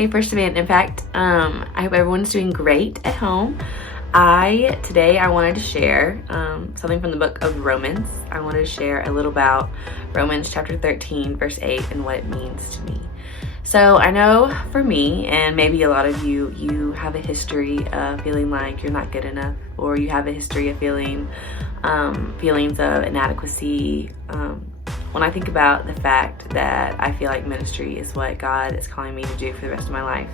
Hey, First Demand Impact. I hope everyone's doing great at home. Today I wanted to share something from the book of Romans. I wanted to share a little about Romans chapter 13, verse 8, and what it means to me. So I know for me, and maybe a lot of you have a history of feeling like you're not good enough, or you have a history of feelings of inadequacy. When I think about the fact that I feel like ministry is what God is calling me to do for the rest of my life,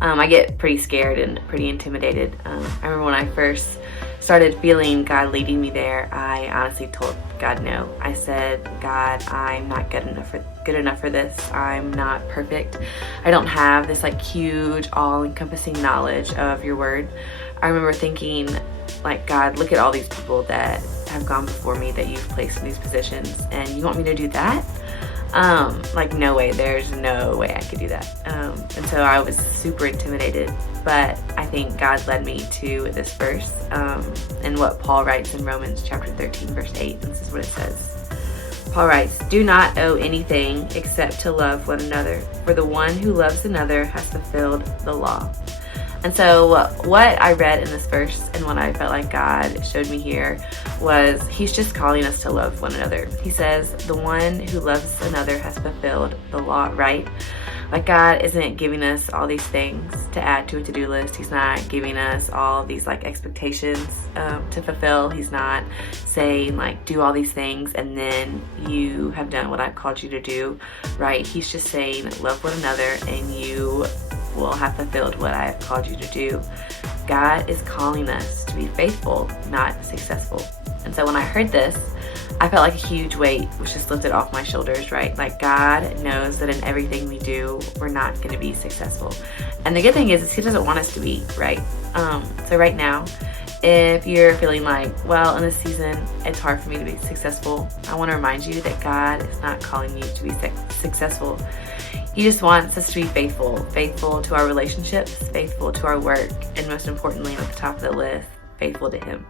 I get pretty scared and pretty intimidated. I remember when I first started feeling God leading me there, I honestly told God no. I said, God, I'm not good enough for this. I'm not perfect. I don't have this like huge all-encompassing knowledge of your word. I remember thinking, like, God, look at all these people that have gone before me that you've placed in these positions, and you want me to do that? Like, no way. There's no way I could do that. And so I was super intimidated, but I think God led me to this verse and what Paul writes in Romans chapter 13, verse 8. This is what it says. Paul writes, "Do not owe anything except to love one another, for the one who loves another has fulfilled the law." And so what I read in this verse and what I felt like God showed me here was he's just calling us to love one another. He says the one who loves another has fulfilled the law, right? Like, God isn't giving us all these things to add to a to-do list. He's not giving us all these like expectations to fulfill. He's not saying like, do all these things and then you have done what I've called you to do, right? He's just saying love one another and you will have fulfilled what I have called you to do. God is calling us to be faithful, not successful. And so when I heard this, I felt like a huge weight was just lifted off my shoulders, right? Like, God knows that in everything we do, we're not going to be successful. And the good thing is he doesn't want us to be, right? So right now, if you're feeling like, well, in this season, it's hard for me to be successful, I want to remind you that God is not calling you to be successful. He just wants us to be faithful to our relationships, faithful to our work, and most importantly, at the top of the list, faithful to Him.